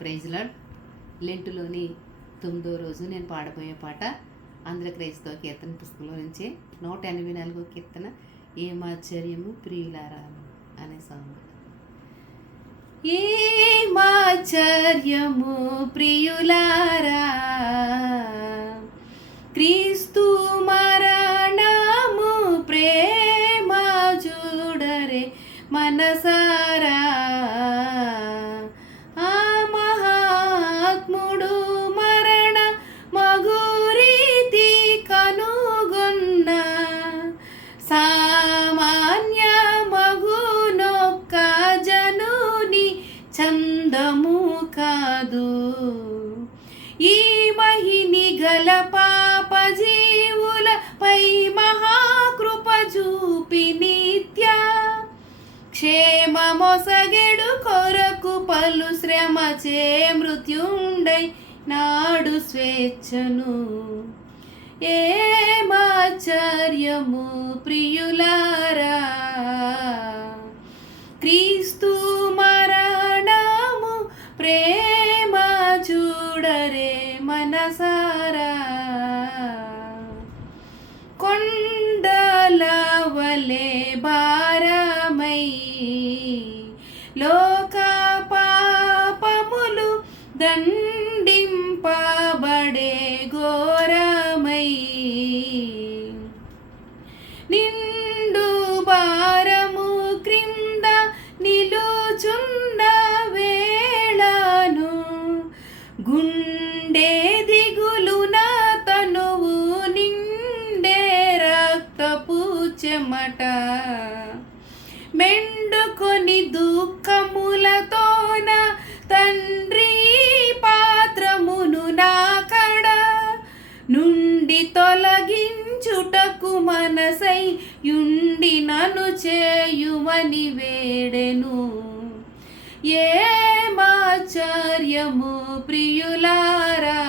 Praise lord. లెంటులోని 9వ రోజు నేను పాడబోయే పాట ఆంధ్ర క్రైస్తవ కీర్తన పుస్తకంలో నుంచి 184వ కీర్తన, ఏమాశ్చర్యము ప్రియులారా అనే సాంగ్. ఏమాశ్చర్యము ప్రియులారా, క్రీస్తు మరణము ప్రేమ చూడరే మనసారా. ఆ మహాత్ముడు మరణ మగురీతి కనుగొన్న సామాన్య మగునొక్క జనుని చందము కాదు. ఈ మహిని గల పాప జీవులపై మహాకృప చూపి నిత్య క్షేమమొసగెడు కొరకు పలు శ్రమచే మృత్యుండై నాడు స్వేచ్ఛను. ఏమాశ్చర్యము ప్రియులారా, క్రీస్తు మరణము ప్రేమ చూడరే మనసారా. కొండల వలె భారమై లోక పాపములు దండింపబడే ఘోరమై నిండు భారము క్రింద నిలుచున్న వేళను గుండె దిగులున తనువు నిండే రక్తపు చెమట మెండుకొని దుఃఖములతోన తండ్రి పాత్రమును నా కడ నుండి తొలగించుటకు మనసై యుండి నన్ను చేయుమని వేడెను. ఏమాశ్చర్యము ప్రియులారా,